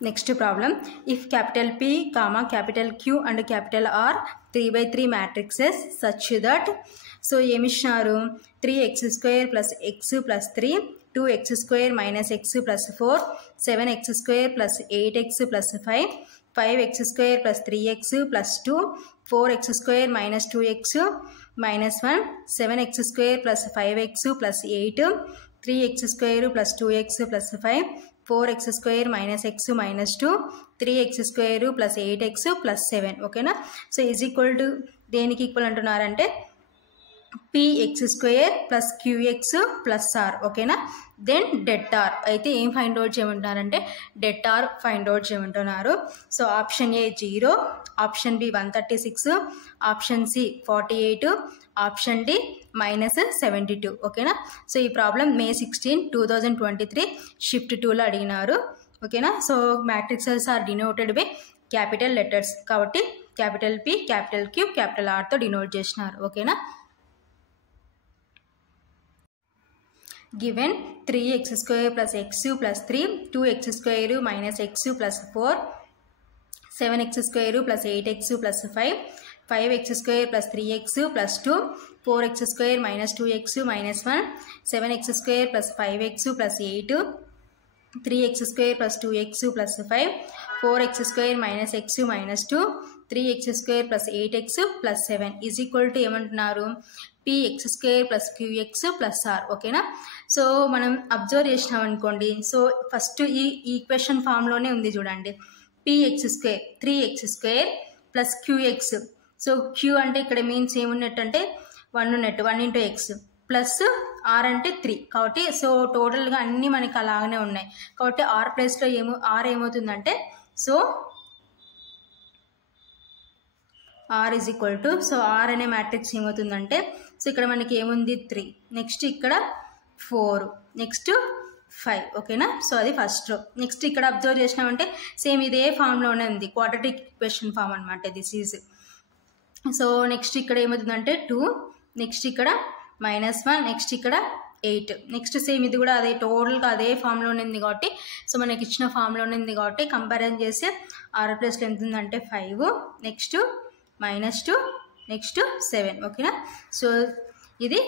Next problem, if capital P, comma capital Q and capital R 3/3 matrices such that, so ఏమిచ్చినారు 3x square plus x plus 3, 2x square minus x plus 4, 7x square plus 8x plus 5, 5x square plus 3x plus 2, 4x square minus 2x minus 1, 7x square plus 5x plus 8, 3x square plus 2x plus 5, 4x square minus x minus 2, 3x square plus 8x plus 7. ఓకేనా. So is equal to దేనికి equal అంటున్నారంటే px square plus qx plus r. ఓకేనా. Then det R అయితే ఏం find out చేయమంటున్నారంటే det R find out చేయమంటున్నారు. So option A 0, option B 136, option C 48, option D -72. ఓకేనా. So ఈ ప్రాబ్లం May 16, 2023 షిఫ్ట్ 2లో అడిగినారు. ఓకేనా. So matrices are denoted by capital letters కాబట్టి capital P, capital Q, capital ఆర్తో denote చేసినారు. ఓకేనా. Given 3x square plus x plus 3, 2x square minus x plus 4, 7x square plus 8x plus 5, 5x square plus 3x plus 2, 4x square minus 2x minus 1, 7x square plus 5x plus 8, 3x square plus 2x plus 5, 4x square minus x minus 2, 3x square plus 8x plus 7 is equal to ఏమంటున్నారు px square plus qx plus r. ఓకేనా. So మనం observe చేసినాం అనుకోండి. So first ఈ equation ఫామ్లోనే ఉంది చూడండి. px square 3x square plus qx. So q అంటే ఇక్కడ మీన్స్ ఏమున్నట్టు అంటే 1 ఉన్నట్టు, 1 into x ప్లస్ r అంటే 3 కాబట్టి సో టోటల్గా అన్నీ మనకి అలాగనే ఉన్నాయి కాబట్టి r ప్లేస్లో r ఏమవుతుందంటే so r is equal to so r అనే మ్యాట్రిక్స్ ఏమవుతుందంటే సో ఇక్కడ మనకి ఏముంది 3, నెక్స్ట్ ఇక్కడ 4, నెక్స్ట్ 5. ఓకేనా. సో అది ఫస్ట్ రో. నెక్స్ట్ ఇక్కడ అబ్జర్వ్ చేసినామంటే సేమ్ ఇదే ఫామ్లోనే ఉంది, క్వాడ్రాటిక్ ఈక్వేషన్ ఫామ్ అనమాట దిస్ ఈజ్. సో నెక్స్ట్ ఇక్కడ ఏమవుతుందంటే 2, నెక్స్ట్ ఇక్కడ -1, నెక్స్ట్ ఇక్కడ 8, నెక్స్ట్ సేమ్ ఇది కూడా అదే టోటల్గా అదే ఫామ్లోనే ఉంది కాబట్టి సో మనకి ఇచ్చిన ఫామ్లోనే ఉంది కాబట్టి కంపారిజన్ చేస్తే r ప్లేస్లో ఎంత ఉందంటే 5, నెక్స్ట్ -2, నెక్స్ట్ 7. ఓకేనా. సో ఇది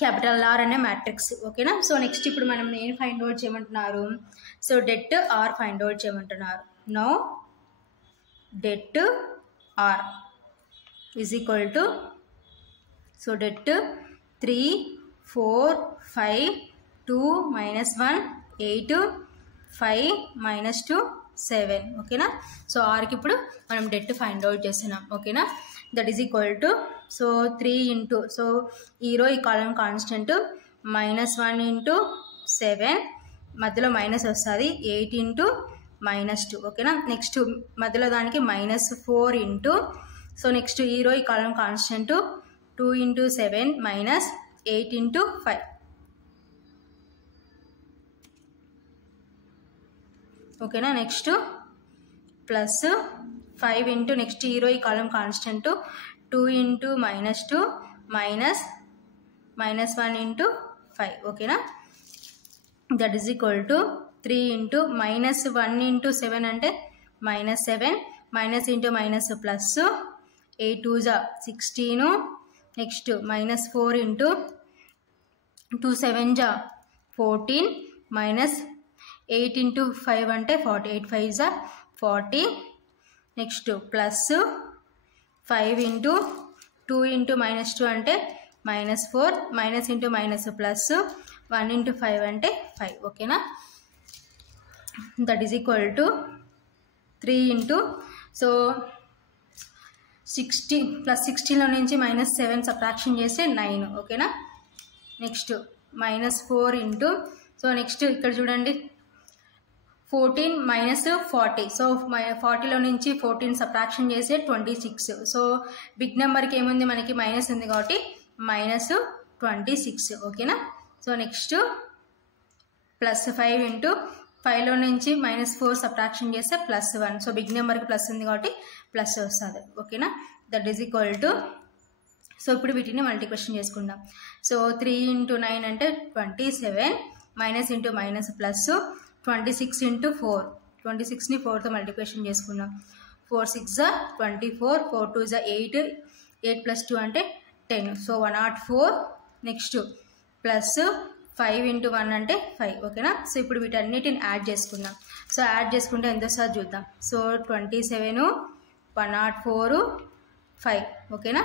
క్యాపిటల్ ఆర్ అనే మ్యాట్రిక్స్. ఓకేనా. సో నెక్స్ట్ ఇప్పుడు మనం ఏం ఫైండ్ అవుట్ చేయమంటున్నారు so det R find out చేయమంటున్నారు. No det R is equal to so det 3, 4, 5, 2, -1, 8, 5, -2, 7. ఓకేనా. సో ఆర్కి ఇప్పుడు మనం డెట్ ఫైండ్ అవుట్ చేస్తున్నాం. ఓకేనా. That is equal to so 3 into so ఈ రో ఈ కాలం కాన్స్టెంట్ -1 ఇంటూ 7 మధ్యలో మైనస్ వస్తుంది 8 ఇంటూ -2. ఓకేనా. నెక్స్ట్ మధ్యలో దానికి -4 ఇంటూ సో నెక్స్ట్ ఈ రో ఈ కాలం కాన్స్టెంట్ 2 ఇంటూ 7 -8 ఇంటూ 5. ఓకేనా. నెక్స్ట్ ప్లస్ 5 ఇంటూ నెక్స్ట్ ఈ రో ఈ కాలం కాన్స్టెంట్ 2 ఇంటూ -2 -1 ఇంటూ 5. ఓకేనా. That is equal to 3 into -1 into 7 అంటే -7 minus into minus plus 8 2 16 next -4 into 2 7 14 -8 into 5 అంటే 40 8 5 40 నెక్స్ట్ ప్లస్ 5 ఇంటూ 2 ఇంటూ -2 అంటే -4 minus into minus plus 1 into 5 అంటే 5. ఓకేనా. That is equal to 3 into so 16 plus 16లో నుంచి -7 subtraction చేస్తే 9. ఓకేనా. నెక్స్ట్ -4 ఇంటూ సో నెక్స్ట్ ఇక్కడ చూడండి 14 -40 సో 40లో నుంచి 14 సబ్ట్రాక్షన్ చేస్తే 26. సో బిగ్ నెంబర్కి ఏముంది మనకి మైనస్ ఉంది కాబట్టి -26. ఓకేనా. సో నెక్స్ట్ ప్లస్ 5 ఇంటూ 5లో నుంచి -4 సబ్ట్రాక్షన్ చేస్తే +1. సో బిగ్ నెంబర్కి ప్లస్ ఉంది కాబట్టి ప్లస్ వస్తుంది. ఓకేనా. That is equal to so ఇప్పుడు వీటిని మల్టిప్లికేషన్ చేసుకుందాం. సో 3 ఇంటూ 9 అంటే 27 minus into minus plus 26 into 4 26ని 4తో మల్టిప్లికేషన్ చేసుకున్నాం. 4 6 జా 24, 4 2 జా 8, 8 + 2 అంటే 10. సో 104. నెక్స్ట్ ప్లస్ 5 × 1 అంటే 5. ఓకేనా. సో ఇప్పుడు వీటన్నిటిని యాడ్ చేసుకుందాం. సో యాడ్ చేసుకుంటే ఎంత వస్తుందో చూద్దాం. సో 27, 104, 5. ఓకేనా.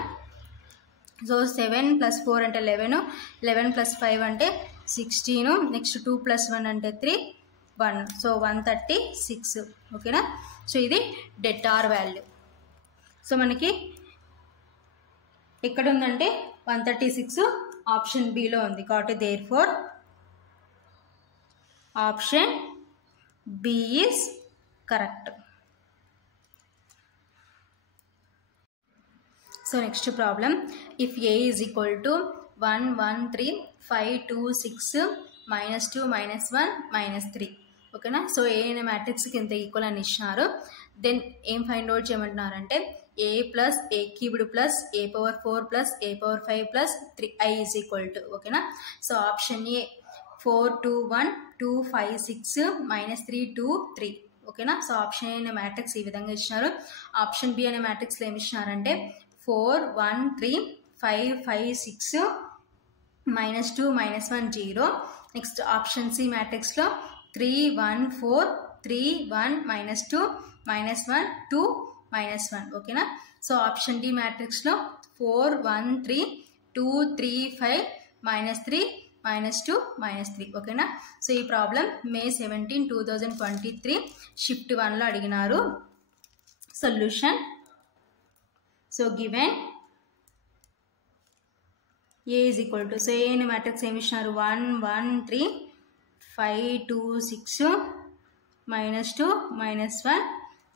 సో 7 + 4 అంటే 11, 11 + 5 అంటే 16. నెక్స్ట్ 2 + 1 అంటే 3, 1. సో 136. ఓకేనా. సో ఇది డెటార్ వాల్యూ. సో మనకి ఎక్కడ ఉందంటే 136 ఆప్షన్ బిలో ఉంది. కాబట్టి therefore option B is correct. So next problem, if A is equal to 1 1 3 5 2 6 -2 -1 -3. ఓకేనా. సో ఏ అనే మ్యాట్రిక్స్కి ఎంత ఈక్వల్ అని ఇచ్చినారు. దెన్ ఏం find out చేయమంటున్నారంటే a + a³ + a⁴ + a⁵ + 3i is equal to. ఓకేనా. సో ఆప్షన్ ఏ 4 2 1 2 5 6 -3 2 3. ఓకేనా. సో ఆప్షన్ ఏ అనే matrix ఈ విధంగా ఇచ్చినారు. ఆప్షన్ బి అనే మ్యాట్రిక్స్లో ఏమి ఇచ్చినారంటే 4 1 3 5 5 6 -2 -1 0. నెక్స్ట్ ఆప్షన్ సి మ్యాట్రిక్స్లో 3 1 4 3 1 -2 -1 2 -1. ఓకేనా. సో ఆప్షన్ డి మ్యాట్రిక్స్లో 4 1 3 2 3 5 -3 -2 -3. ఓకేనా. సో ఈ ప్రాబ్లం May 17, 2023 షిఫ్ట్ 1లో అడిగినారు. Solution. So given A is equal to, so A అనే మ్యాట్రిక్స్ ఏమి ఇచ్చినారు 1 1 3 5 2 6 -2 -1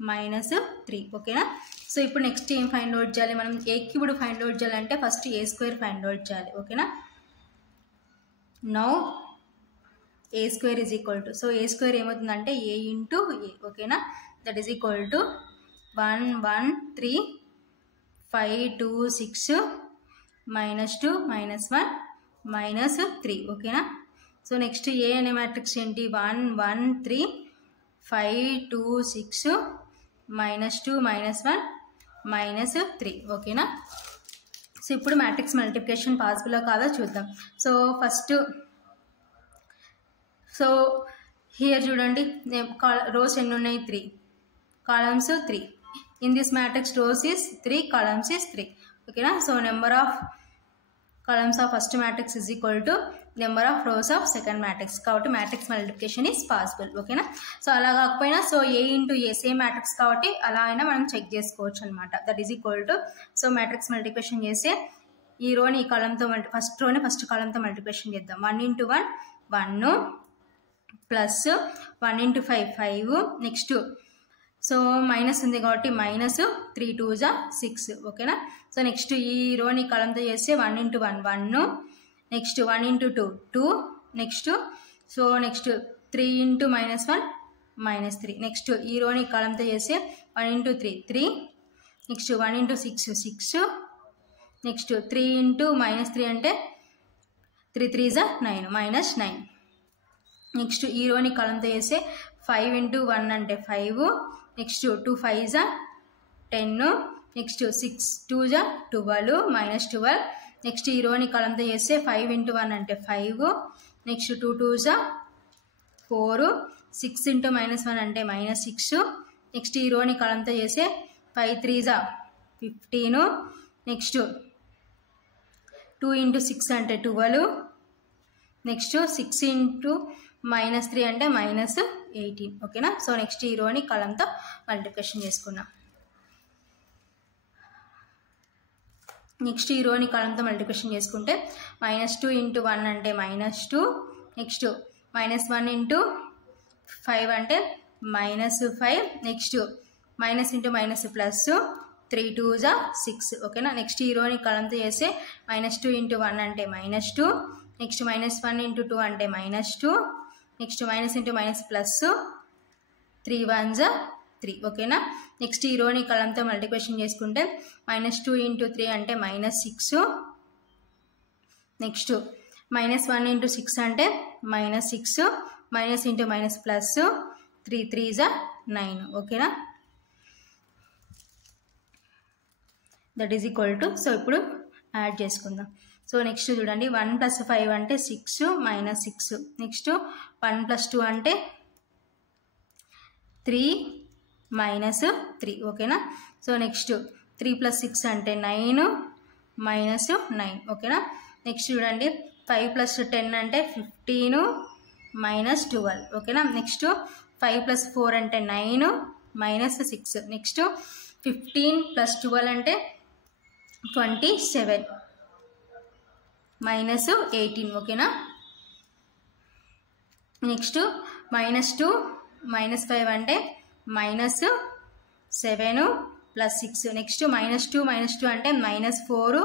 -3. ఓకేనా. సో ఇప్పుడు నెక్స్ట్ ఏం ఫైండ్ అవుట్ చేయాలి మనం. a³ ఫైండ్ అవుట్ చేయాలంటే ఫస్ట్ a² ఫైండ్ అవుట్ చేయాలి. ఓకేనా. Now a² is equal to, so a² ఏమవుతుందంటే a × a. ఓకేనా. That is equal to 1 1 3 5 2 6 -2 -1 -3. ఓకేనా. సో నెక్స్ట్ ఏ అనే మ్యాట్రిక్స్ ఏంటి 1 1 3 5 2 6 -2 -1 -3. ఓకేనా. సో ఇప్పుడు మ్యాట్రిక్స్ మల్టిప్లికేషన్ పాసిబుల్ కాదో చూద్దాం. సో ఫస్ట్ సో హియర్ చూడండి, రోస్ ఎన్ని ఉన్నాయి 3, columns 3. In this matrix rows is 3, columns is 3. Okay na. So number of columns of first matrix is equal to number of rows of second matrix. కాబట్టి matrix multiplication is possible. Okay నా. So అలా కాకపోయినా so a × a same matrix కాబట్టి అలా అయినా మనం check చేసుకోవచ్చు అనమాట. That is equal to, so matrix multiplication చేస్తే ఈ రోని ఈ కాలంతో ఫస్ట్ రోని ఫస్ట్ కాలంతో మల్టిప్లికేషన్ చేద్దాం. 1 × 1 1 ప్లస్ 1 × 5 5. నెక్స్ట్ సో మైనస్ ఉంది కాబట్టి -3 2 = 6. ఓకేనా. సో నెక్స్ట్ ఈ రోని కాలంతో చేస్తే 1 × 1 1, next 1 × 2 2, next so next 3 × -1 -3. Next ఈ రోని కాలంతో చేస్తే 1 × 3 3, నెక్స్ట్ 1 × 6 6, నెక్స్ట్ 3 × -3 అంటే 3 3 = 9 -9. నెక్స్ట్ ఈ రోని కాలంతో చేస్తే 5 × 1 అంటే 5, నెక్స్ట్ 2 5 = 10, నెక్స్ట్ 6 2 = 12 -12. నెక్స్ట్ ఈ రోని కాలంతో చేస్తే 5 × 1 అంటే 5, నెక్స్ట్ 2 2 = 4, 6 × -1 అంటే -6. నెక్స్ట్ ఈ రోని కాలంతో చేస్తే 5 3 = 15, నెక్స్ట్ 2 × 6 అంటే 12, నెక్స్ట్ 6 × -3 అంటే -18. ఓకేనా. సో నెక్స్ట్ ఈ రోని కాలంతో మల్టిప్లికేషన్ చేసుకున్నాం. నెక్స్ట్ ఈ రోని కాలంతో మల్టిప్లికేషన్ చేసుకుంటే -2 × 1 అంటే -2, నెక్స్ట్ -1 × 5 అంటే -5, next minus into minus plus 3 2 = 6. ఓకేనా. నెక్స్ట్ ఈ రోని కాలంతో చేస్తే -2 × 1 అంటే -2, నెక్స్ట్ -1 × 2 అంటే -2, next minus into minus plus 3 1 = 3. ఓకేనా. నెక్స్ట్ ఈ రోని కాలంతో మల్టిప్లికేషన్ చేసుకుంటే -2 × 3 అంటే -6, నెక్స్ట్ -1 × 6 అంటే -6, minus into minus plus 3 3s 9 ఓకేనా. That is equal to so ఇప్పుడు యాడ్ చేసుకుందాం. సో నెక్స్ట్ చూడండి 1 + 5 అంటే 6 - 6. నెక్స్ట్ 1 + 2 అంటే 3 - 3 ఓకేనా. సో నెక్స్ట్ 3 + 6 అంటే 9 - 9 ఓకేనా. నెక్స్ట్ చూడండి 5 + 10 అంటే 15 - 12 ఓకేనా. నెక్స్ట్ 5 + 4 అంటే 9 - 6. నెక్స్ట్ 15 + 12 అంటే 27 - 18 ఓకేనా. నెక్స్ట్ -2 - 5 అంటే -7 + 6. నెక్స్ట్ -2 - 2 అంటే -4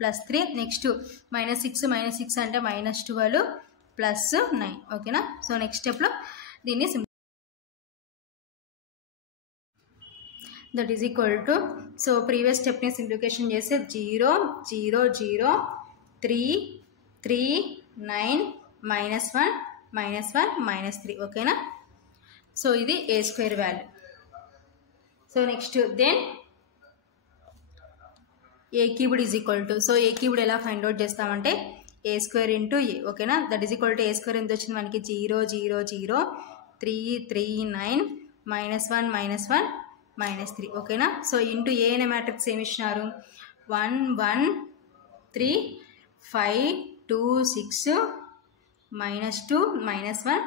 + 3. నెక్స్ట్ -6 - 6 అంటే -12 + 9 ఓకేనా. సో నెక్స్ట్ స్టెప్లో దీన్ని that is equal to so previous stepney simplification చేస్తే 0 0 0 3 3 9 -1 -1 -3 ఓకేనా. సో ఇది a² value. So next then a³ is equal to so a³ ఎలా ఫైండ్ అవుట్ చేస్తామంటే a² × a ఓకేనా. That is equal to a² ఎంత వచ్చింది మనకి 0 0 0 3 3 9 -1 -1 -3 ఓకేనా. సో ఇంటూ ఏ అనే మ్యాట్రిక్స్ ఏమి ఇచ్చినారు 1 1 3 5 2 6 -2 -1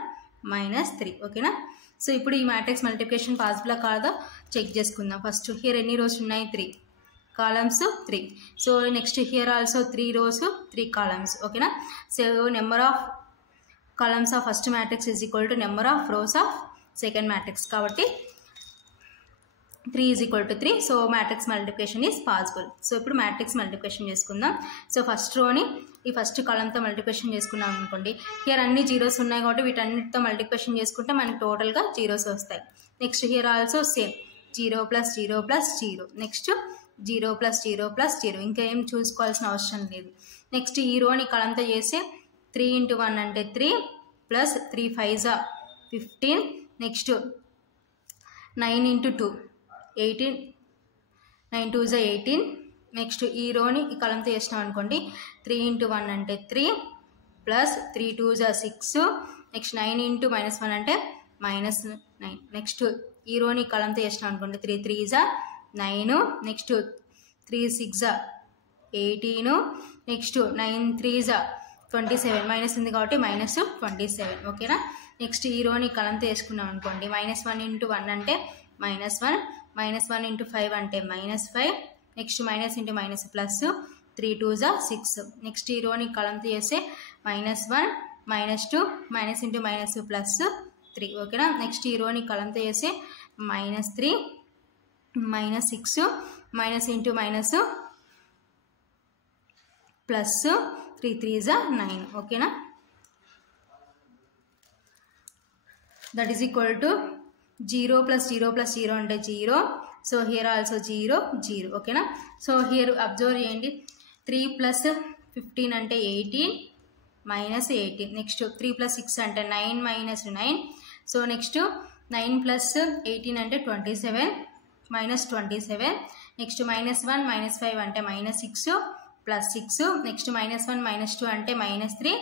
-3 ఓకేనా. సో ఇప్పుడు ఈ మ్యాట్రిక్స్ మల్టిప్లికేషన్ పాసిబుల్ కాదో చెక్ చేసుకుందాం. ఫస్ట్ హియర్ ఎన్ని రోస్ ఉన్నాయి 3 columns 3. So next here also 3 rows 3 columns ఓకేనా. So number of columns of first matrix is equal to number of rows of second matrix కాబట్టి 3 is equal to 3. So matrix multiplication is possible. So ఇప్పుడు matrix multiplication చేసుకుందాం. So first రోని ఈ first కాలంతో multiplication చేసుకున్నాం అనుకోండి. Here అన్ని zeros ఉన్నాయి కాబట్టి వీటన్నిటితో మల్టిప్లికేషన్ చేసుకుంటే మనకి టోటల్గా జీరోస్ వస్తాయి. Next here also same 0 + 0 + 0. Next 0 + 0 + 0. ఇంకా ఏం చూసుకోవాల్సిన అవసరం లేదు. నెక్స్ట్ ఈ రోని కాలంతో చేస్తే 3 × 1 అంటే 3 + 3 5s 15. Next 9 × 2 18 9 2s 18. నెక్స్ట్ ఈ రోని ఈ కాలంతో చేసినాం అనుకోండి 3 × 1 అంటే 3 + 3 2s 6. నెక్స్ట్ 9 × -1 అంటే -9. నెక్స్ట్ ఈ రోని కాలంతో చేసినాం అనుకోండి 3 3s 9. Next 3 6s 18. Next 9 3s 27 minus ఉంది కాబట్టి -27 ఓకేనా. నెక్స్ట్ ఈ రోని కాలంతో వేసుకున్నాం అనుకోండి -1 × 1 అంటే -1 -1 × 5 అంటే -5. Next minus into minus plus 3 2s 6. Next ఈ రోని కాలంతో చేస్తే -1 -2 మైనస్ ఇంటూ మైనస్ ప్లస్ 3 ఓకేనా. నెక్స్ట్ ఈ రోని కాలంతో చేస్తే -3 -6 minus into minus plus 3 3s 9 ఓకేనా. దట్ ఈస్ ఈక్వల్ టు 0 + 0 + 0 అంటే 0. సో హియర్ ఆల్సో 0 0 ఓకేనా. సో హియర్ అబ్జర్వ్ చేయండి 3 + 15 అంటే 18 -18. నెక్స్ట్ 3 + 6 అంటే 9 -9. సో నెక్స్ట్ 9 + 18 అంటే 27 -27. నెక్స్ట్ -1 -5 అంటే -6 + 6. నెక్స్ట్ -1 -2 అంటే -3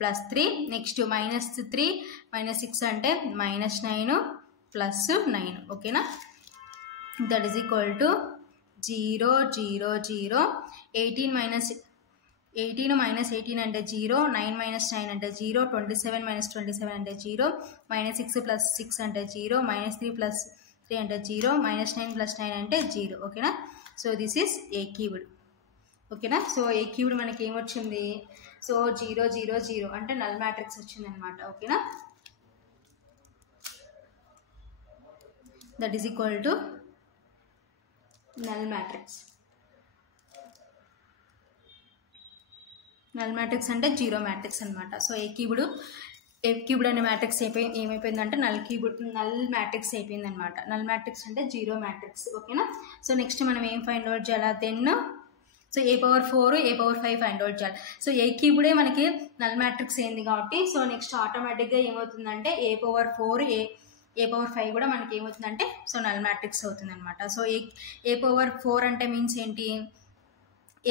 + 3. నెక్స్ట్ -3 -6 అంటే -9 + 9 ఓకేనా. దట్ ఈస్ ఈక్వల్ టు 0 0 0 18 -18 అంటే 0 9 -9 అంటే 0 27 -27 అంటే 0 -6 + 6 అంటే 0 -3 + 3 అంటే 0 -9 + 9 అంటే 0 ఓకేనా. సో దిస్ ఈస్ a³ ఓకేనా. సో a³ మనకి ఏమొచ్చింది సో 0 0 0 అంటే నల్ మ్యాట్రిక్స్ వచ్చింది అనమాట ఓకేనా. That is equal to null matrix. Null matrix అంటే 0 మ్యాట్రిక్స్ అనమాట. సో a³ అనే మ్యాట్రిక్స్ ఏమైపోయిందంటే నల్ మ్యాట్రిక్స్ అయిపోయింది అనమాట. నల్ మ్యాట్రిక్స్ అంటే 0 మ్యాట్రిక్స్ ఓకేనా. సో నెక్స్ట్ మనం ఏం ఫైండ్ అవుట్ చేయాలి then so a⁴ a⁴ find out చేయాలి. సో a³ మనకి నల్ మ్యాట్రిక్స్ అయింది కాబట్టి సో నెక్స్ట్ ఆటోమేటిక్గా ఏమవుతుందంటే a⁴ ఏ పవర్ 5 కూడా మనకి ఏమవుతుందంటే సో నల్ మ్యాట్రిక్స్ అవుతుంది అనమాట. సో ఏ పవర్ 4 అంటే మీన్స్ ఏంటి,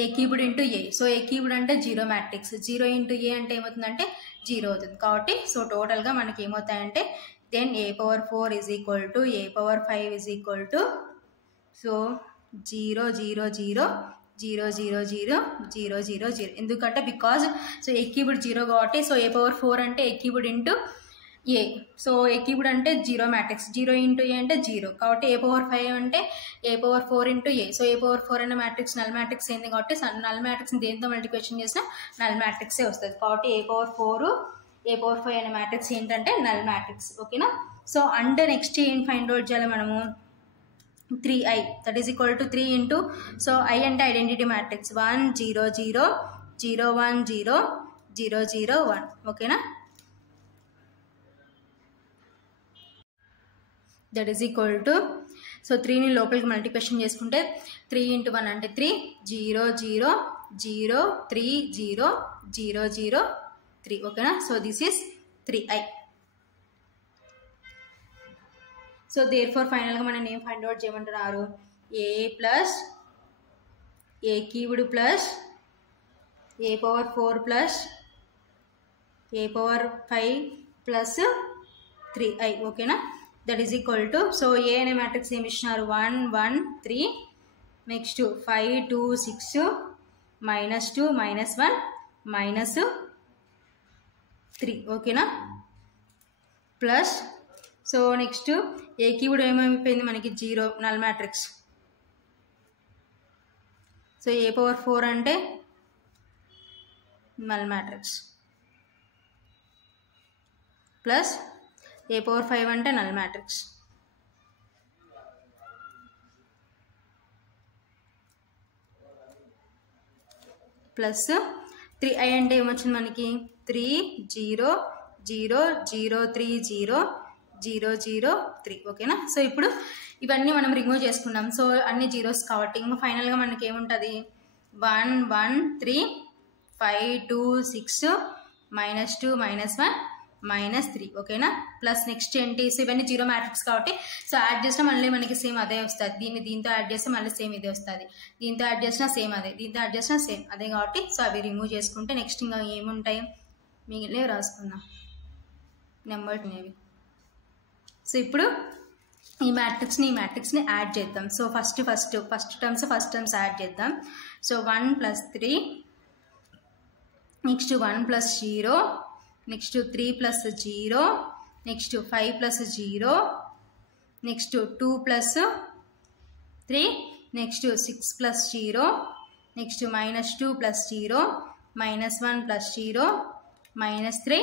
ఏ క్యూబ్డ్ ఇంటూ ఏ. సో ఏ క్యూబ్డ్ అంటే 0 మ్యాట్రిక్స్, 0 ఇంటూ ఏ అంటే ఏమవుతుందంటే 0 అవుతుంది. కాబట్టి సో టోటల్గా మనకి ఏమవుతాయంటే then A power 4 is equal to A power 5 is equal to so 0 0 0 0 0 0 0 0 0. ఎందుకంటే బికాజ్ సో ఏ క్యూబ్డ్ 0 కాబట్టి సో ఏ పవర్ 4 అంటే ఏ క్యూబ్డ్ ఇంటూ ఏ. సో ఏ క్యూబ్డ్ అంటే 0 మ్యాట్రిక్స్, 0 ఇంటూ ఏ అంటే 0. కాబట్టి ఏ పవర్ 5 అంటే ఏ పవర్ 4 ఇంటూ ఏ. సో ఏ పవర్ 4 అనే మ్యాట్రిక్స్ నల్ మ్యాట్రిక్స్ అయింది కాబట్టి నల్ మ్యాట్రిక్స్ని దేంతో మల్టిప్లికేషన్ చేసినా నల్ మ్యాట్రిక్సే వస్తుంది. కాబట్టి ఏ పవర్ 4 ఏ పవర్ 5 అనే మ్యాట్రిక్స్ ఏంటంటే నల్ మ్యాట్రిక్స్. ఓకేనా. సో అండ్ నెక్స్ట్ ఏం ఫైండ్ అవుట్ చేయాలి మనము, 3i that is equal to 3 into so I అంటే ఐడెంటిటీ మ్యాట్రిక్స్ 1 0 0 0 1 0 0 0 1. ఓకేనా. That is equal to so 3ని లోపలికి మల్టిప్లికేషన్ చేసుకుంటే 3 ఇంటూ 1 అంటే 3 0 0 0 3 0 0 0 3. ఓకేనా. So this is 3i. So therefore ఫైనల్గా మనం ఏం ఫైండ్ అవుట్ చేయమంటున్నారు, A plus A cubed plus A power 4 plus A power 5 plus 3i. ఓకేనా. That is equal to so A అనే మ్యాట్రిక్స్ ఏమి ఇచ్చినారు 1 1 3, నెక్స్ట్ 5 2 6 -2 -1 -3. ఓకేనా. ప్లస్ సో నెక్స్ట్ ఏ cubed ఏమైపోయింది మనకి 0 నల్ మ్యాట్రిక్స్. సో ఏ పవర్ 4 అంటే null matrix plus A power 5 అంటే null matrix plus 3i అంటే ఏమొచ్చింది మనకి 3 0 0 0 3 0 0 0 3. ఓకేనా. సో ఇప్పుడు ఇవన్నీ మనం రిమూవ్ చేసుకున్నాం. సో అన్ని జీరోస్ కాబట్టి ఇంకా ఫైనల్గా మనకి ఏముంటుంది 1 1 3 5 2 6 -2 -1 -3. ఓకేనా. ప్లస్ నెక్స్ట్ ఏంటి, సో ఇవన్నీ 0 మ్యాట్రిక్స్ కాబట్టి సో యాడ్ చేసినా మళ్ళీ మనకి సేమ్ అదే వస్తుంది. దీంతో యాడ్ చేస్తే మళ్ళీ సేమ్ ఇదే వస్తుంది, దీంతో యాడ్ చేసినా సేమ్ అదే, దీంతో యాడ్ చేసినా సేమ్ అదే. కాబట్టి సో అవి రిమూవ్ చేసుకుంటే నెక్స్ట్ ఇంకా ఏముంటాయి మిగిలినవి రాసుకుందాం నెంబర్ అనేవి. సో ఇప్పుడు ఈ మ్యాట్రిక్స్ని యాడ్ చేద్దాం. సో ఫస్ట్ టర్మ్స్ యాడ్ చేద్దాం. So 1 + 3, next 1 + 0, next 3 + 0, next 5 + 0, next 2 + 3, next 6 + 0, next -2 + 0, -1 + 0, -3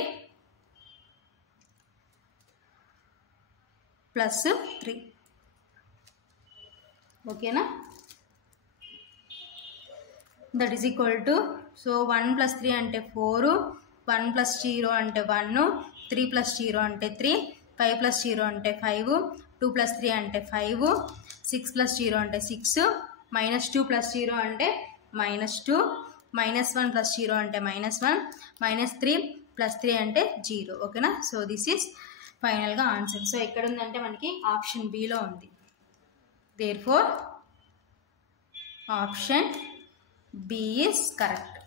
+3. ఓకేనా. That is equal to so 1 + 3 అంటే 4, 1 + 0 అంటే 1, 3 + 0 అంటే 3, 5 + 0 అంటే 5, 2 + 3 అంటే 5, 6 + 0 అంటే 6, -2 + 0 అంటే -2, -1 + 0 అంటే -1, -3 + 3 అంటే 0. ఓకేనా. సో దిస్ ఈస్ ఫైనల్గా ఆన్సర్. సో ఎక్కడ ఉందంటే మనకి ఆప్షన్ బిలో ఉంది. Therefore option B is correct.